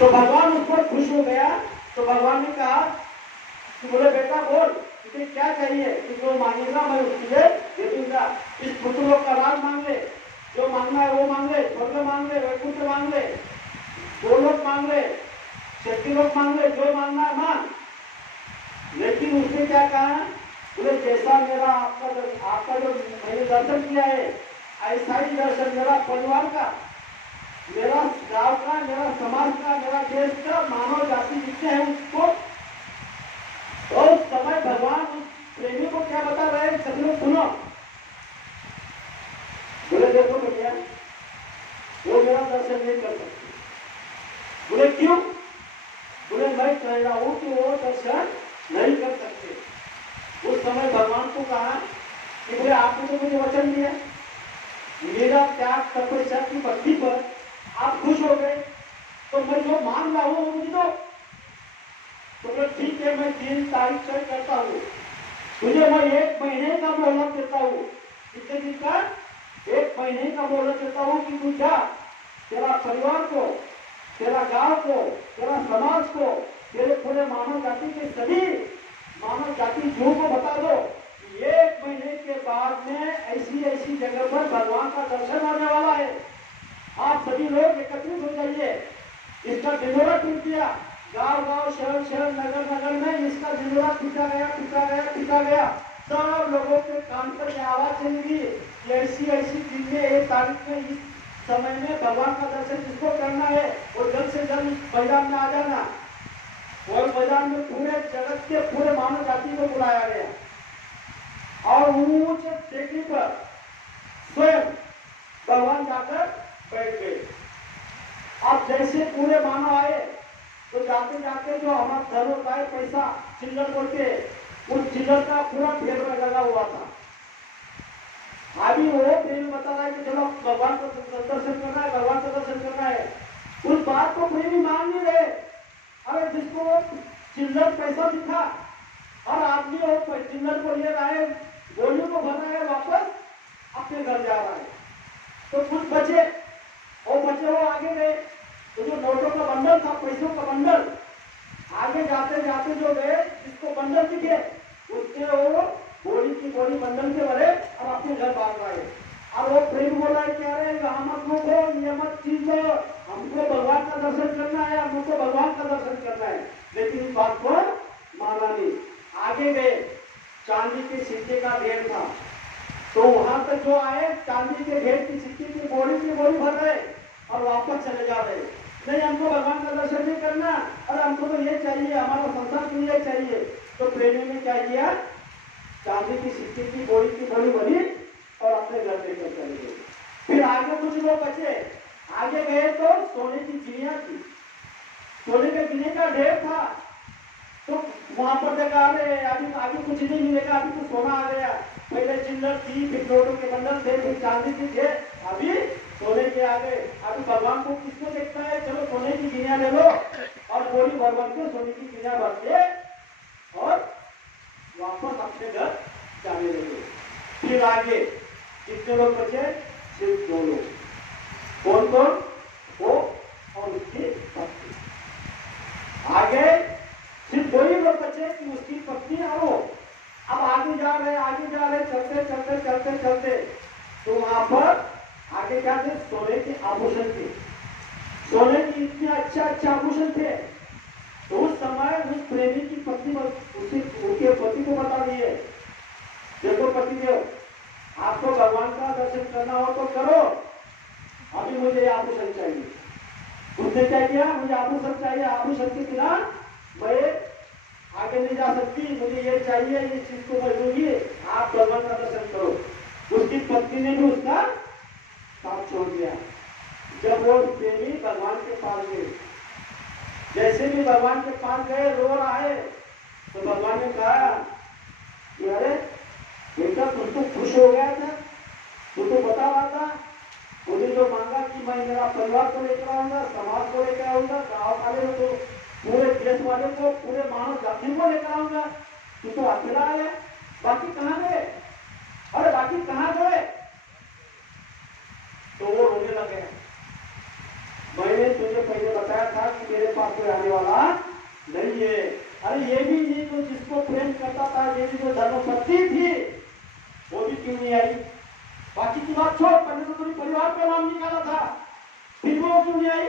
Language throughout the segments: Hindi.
तो भगवान उस पर खुश हो गया। तो भगवान ने कहा कि बोले बेटा बोल तुझे क्या चाहिए, तू जो मांगेगा मैं तुझे दे दूंगा। इस पुत्रों का राज मांग ले, जो मांगना है वो मांग ले, स्वर्ग मांग ले, वैकुंठ मांग ले, गोलोक मांग ले, शक्ति लोक मांग ले, जो मांगना है मांग। लेकिन उसने क्या कहा, बोले जैसा मेरा आपका जो मैंने दर्शन किया है ऐसा ही दर्शन मेरा परिवार का, मेरा गांव का, मेरा समाज का, मेरा देश का, मानव जाति जितने हैं उसको। तो उस समय भगवान उस प्रेमी को क्या बता रहे हैं, सभी लोग सुनो। बोले देखो भैया वो मेरा दर्शन नहीं कर सकते। बोले क्यों? बोले मैं कह रहा हूं कि वो दर्शन नहीं कर सकते। उस समय भगवान को कहा कि बोले आपने तो मुझे वचन दिया, मेरा त्याग तपस्या की भक्ति पर आप खुश हो गए, तो मैं जो मांग रहा हूं वो मुझे दो। तो बोले ठीक है मैं 3 तारीख तक करता हूँ, तुझे मैं 1 महीने का मोहलत देता हूँ। कितने दिन का? 1 महीने का मोहलत देता हूँ कि तू जा, तेरा परिवार को, तेरा गांव को, तेरा समाज को, तेरे पूरे मानव जाति के सभी मानव जाति जीवों को बता दो कि 1 महीने के बाद में ऐसी ऐसी जगह पर भगवान का दर्शन होने वाला है। आप सभी लोग एकत्रित हो जाइए। इसका ढिंढोरा टूट गया, गांव गांव, शहर शहर, नगर नगर में इसका ढिंढोरा टूटा गया, टूटा गया, टूटा गया। सब लोगों के कान पर यह आवाज चलेगी कि ऐसी ऐसी दिन में 1 तारीख में इस समय में भगवान का दर्शन जिसको करना है वो जल्द से जल्द मैदान में आ जाना। और मैदान में पूरे जगत के पूरे मानव जाति को बुलाया गया और ऊंच टेकरी पर स्वयं भगवान जाकर बैठ गए। अब जैसे पूरे मानव आए तो जाते जाते जो हमारा धन होता है पैसा चिल्लर बोल के, उस चिल्लर का पूरा ढेर लगा हुआ था। अभी वो प्रेमी बता रहा है कि चलो भगवान का दर्शन करना है, भगवान का दर्शन करना है। उस बात को प्रेमी मान नहीं रहे। अरे जिसको चिल्लर पैसा दिखा और आदमी वो चिल्लर को ले रहा है, गोलियों को भर रहा है, वापस अपने घर जा रहा है। तो कुछ बचे वो आगे गए। तो जो नोटों का बंडल था, पैसों का बंडल, आगे जाते जाते जो गए जिसको बंडल दिखे उसके वो गोली की गोली बंडल के भरे और अपने घर भाग रहे। और वो प्रेम बोला है क्या रे यहाँ मत रोको, ये मत चीजो, हमको भगवान का दर्शन करना है, हमको भगवान का दर्शन करना है। लेकिन इस बात को माना नहीं। आगे गए, चांदी के सिक्के का ढेर था, तो वहां तक जो आए चांदी के ढेर की सिक्के की बोरी भर रहे और वापस चले जा रहे। नहीं हमको भगवान का दर्शन नहीं करना, और हमको तो ये चाहिए, हमारा संसार तो ये चाहिए। तो प्रेमी ने क्या किया, चांदी की सिक्के की बोरी भरी और अपने घर लेकर चले गए। फिर आगे कुछ लोग बचे, आगे गए तो सोने की गिनिया थी, सोने के गिने का ढेर था। तो वहां पर देखा अरे अभी आगे कुछ नहीं मिलेगा, अभी तो सोना आ गया। पहले चिल्लर थी, फिर नोटों के बंडल थे, फिर चांदी की थे, अभी सोने के आ गए। अभी भगवान को किसको देखता है, चलो सोने की गिनिया ले लो और बोरी भर के सोने की गिनिया भर के और वापस अपने घर जाने लगे। फिर आगे कितने लोग बचे, सिर्फ 2 लोग। कौन कौन? वो और उसकी पत्नी। आगे सिर्फ 2 ही लोग बचे कि उसकी पत्नी और वो। अब आगे जा रहे चलते तो वहां पर आगे क्या थे, सोने के आभूषण थे, सोने की इतने अच्छे आभूषण थे। तो उस समय उस प्रेमी की पत्नी उनके पति को बता दिए, देखो पतिदेव आपको भगवान का दर्शन करना हो तो करो, अभी मुझे आभूषण चाहिए। उसने क्या किया, मुझे आभूषण चाहिए, आभूषण के बिना मैं आगे नहीं जा सकती, मुझे ये चाहिए, इस चीज को मैं दूंगी, आप भगवान का दर्शन करो। उसकी पत्नी ने भी उसका साथ छोड़ दिया। जब वो प्रेमी भगवान के पास गए, जैसे भी भगवान के पास गए रो रहा है, तो भगवान ने कहा कि अरे बेटा तुम तो खुश हो गया था, तू तो बता रहा था, मुझे जो मांगा कि मैं मेरा परिवार को लेकर आऊंगा, समाज को लेकर आऊंगा, गाँव वाले को, पूरे देश वाले को, पूरे मानव जाति को लेकर आऊंगा, तू तो अकेला आया, बाकी कहाँ गए? अरे बाकी कहाँ गए? तो वो रोने लगे। मैंने तुझे पहले बताया था कि मेरे आने वाला नहीं है। अरे ये भी नहीं तो जिसको प्रेम करता था, ये भी जो धर्मपत्नी थी वो भी क्यों नहीं आई? बाकी की बात छोड़, पहले तो पूरी परिवार का नाम निकाला था, फिर वो क्यों नहीं आई?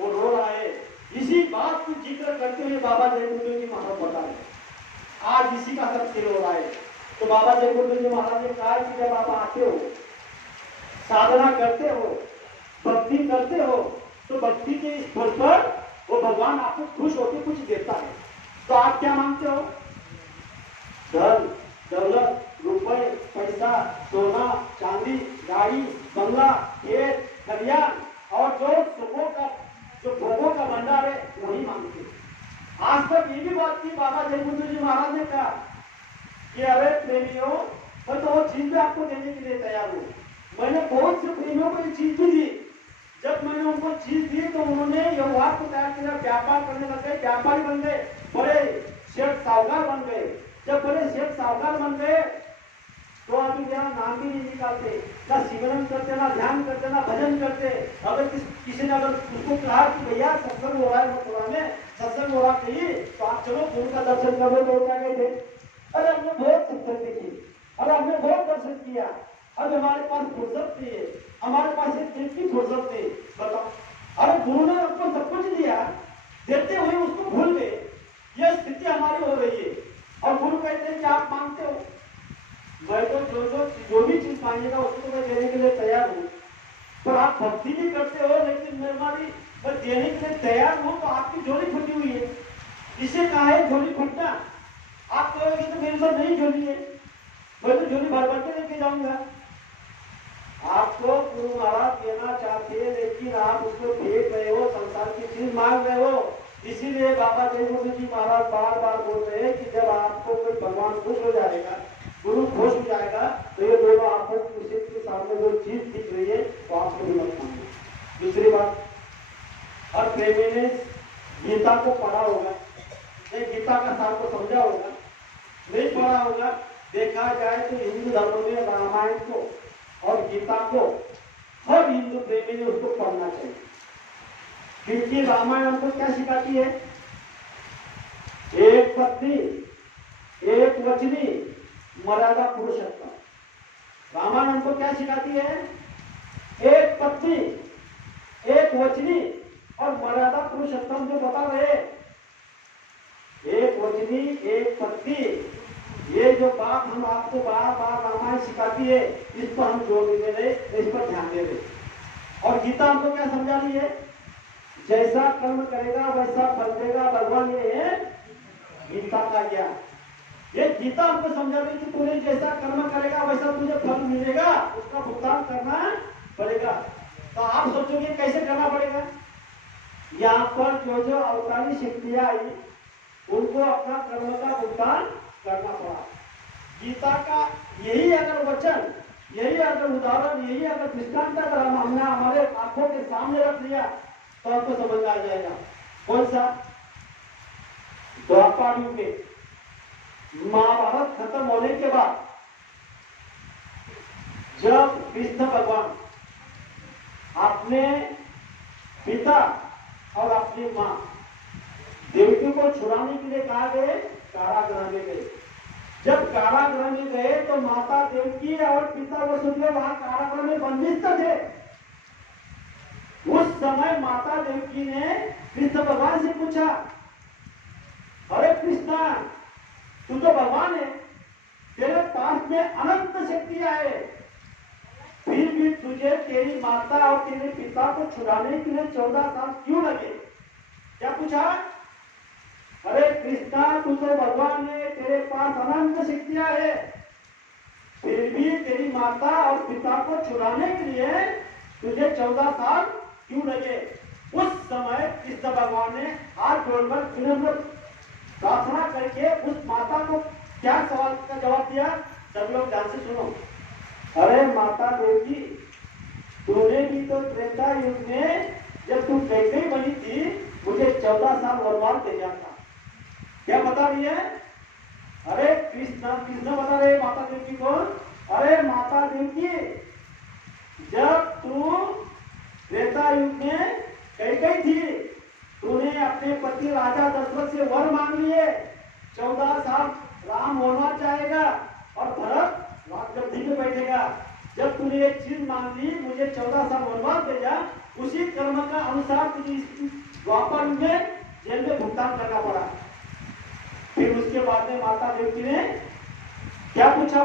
वो रो रहा है। इसी बात को जिक्र करते हुए बाबा जयगुरु जी महाराज बता रहे, आज इसी का सत्य हो रहा है। तो बाबा जयगुरु जी महाराज ने कहा कि जब आप आते हो, साधना करते हो, भक्ति करते हो, तो भक्ति के इस फल पर वो भगवान आपको खुश होकर कुछ देता है। तो आप क्या मांगते हो? धन दौलत, रुपए, पैसा, सोना चांदी, गाड़ी, बंगला, खेत खलियान और जो सुखों का, जो भोगों का भंडार है, वही मांगते। आज तक ये भी बात की बाबा जयगुरु जी महाराज ने कहा कि अरे प्रेमियों, मैं तो वो चीज भी आपको देने के लिए तैयार हूँ। मैंने बहुत से प्रेमियों को ये चीज भी दी। जब मैंने उनको चीज दी तो उन्होंने व्यवहार को तैयार किया, व्यापार करने लग गए, व्यापारी बन गए, बड़े सेठ साहूकार बन गए। जब बड़े सेठ साहूकार बन गए तो अभी मेरा नाम भी नहीं निकालते, ना सिमरन करते, ना ध्यान करते, ना भजन करते। अगर किसी ने अगर उसको कहा कि भैया सत्संग हो रहा है मथुरा में, सत्संग हो रहा चाहिए, तो आप चलो गुरु का दर्शन कर लो, तो क्या कहते? अरे हमने बहुत सत्संग की, अरे हमने बहुत दर्शन किया, अब हमारे पास फुर्सत नहीं है, हमारे पास एक दिन की फुर्सत नहीं। बताओ, अरे गुरु ने आपको सब कुछ दिया, देते हुए उसको भूल गए। यह स्थिति हमारी हो रही है। और गुरु कहते हैं कि आप मांगते हो, मैं तो जो भी चीज मांगेगा उसको तो मैं देने के लिए तैयार हूँ। पर आप भक्ति भी करते हो, लेकिन मैं देने के लिए तैयार हूँ, तो आपकी झोली फटी हुई है। इसे कहा है झोली फटना। आप कहोगे तो मेरे साथ नहीं झोली है, मैं तो झोली भर भर के लेके जाऊंगा। आपको गुरु महाराज देना चाहते हैं, लेकिन आप उसको फेंक रहे हो, संसार की चीज मांग रहे हो। इसीलिए बाबा जयगुरु जी महाराज बार बार बोल रहे हैं कि जब आपको कोई भगवान खुश हो जाएगा, गुरु खुश हो जाएगा, तो ये दोनों आंखों के सामने जो चीज दिख रही है तो आपको भी मत मांगे। दूसरी बात, हर प्रेमी ने गीता को पढ़ा होगा, गीता का सार को समझा होगा, नहीं पढ़ा होगा। देखा जाए तो हिंदू धर्म में रामायण को और गीता को हर हिंदू प्रेमी ने उसको पढ़ना चाहिए, क्योंकि रामायण हमको क्या सिखाती है? एक पत्नी एक वचनी मर्यादा पुरुषोत्तम। रामायण हमको क्या सिखाती है? एक पत्नी एक वचनी और मर्यादा पुरुषोत्तम। जो बता रहे, एक वचनी एक पत्नी, ये जो बात हम आपको बार बार रामायण सिखाती है, इस पर हम जोर दे रहे, इस पर ध्यान दे रहे। और गीता हमको क्या समझा रही है? जैसा कर्म करेगा वैसा फल देगा, भगवान ये है गीता का ज्ञान। ये गीता हमको समझा रही कि तूने जैसा कर्म करेगा वैसा तुझे फल मिलेगा, उसका भुगतान करना पड़ेगा। तो आप सोचोगे कैसे करना पड़ेगा? यहाँ पर जो जो अवतारी शक्तियां आई उनको अपना कर्म का भुगतान करना पड़ा। गीता का यही अगर वचन, यही अगर उदाहरण, यही अगर दृष्टांत अगर हमने हमारे आंखों के सामने रख लिया तो आपको समझ आ जाएगा। कौन सा? द्वापर युग में महाभारत खत्म होने के बाद जब कृष्ण भगवान अपने पिता और अपनी मां देवकी को छुड़ाने के लिए कहा गए, कारागृह में गए। जब कारागृह में गए तो माता देवकी और पिता वसुदेव वहां कारागृह में बंदिश थे। उस समय माता देवकी ने कृष्ण भगवान से पूछा, अरे कृष्णा, तू तो भगवान है, तेरे पास में अनंत शक्तियां है, फिर भी तुझे तेरी माता और तेरे पिता को छुड़ाने के लिए 14 साल क्यों लगे? क्या पूछा? अरे कृष्णा, तू तो भगवान है, तेरे पास अनंत शक्तियां है, फिर भी तेरी माता और पिता को छुड़ाने के लिए तुझे 14 साल क्यों लगे? उस समय कृष्ण भगवान ने हाथ जोड़कर विनम्र प्रार्थना करके उस माता को क्या सवाल का जवाब दिया? सब लोग ध्यान से सुनो। अरे माता देवकी, तूने भी तो त्रेता युग में जब तू कैकेयी बनी थी मुझे 14 साल वनवास दे दिया था। क्या बता रही है? अरे कृष्ण बता रहे माता देवकी को, अरे माता देवकी, जब तू त्रेता युग में कैकेयी थी, तूने अपने पति से राजा दशरथ से वर मांग लिए, 14 साल राम वनवास जाएगा और भरत गद्दी पे बैठेगा। जब तूने एक चीज मांग ली, मुझे 14 साल वनवास दे जा, उसी कर्म का अनुसार तुझे द्वापर में जेल में भुगतान करना पड़ा। फिर उसके बाद में माता देवकी ने क्या पूछा?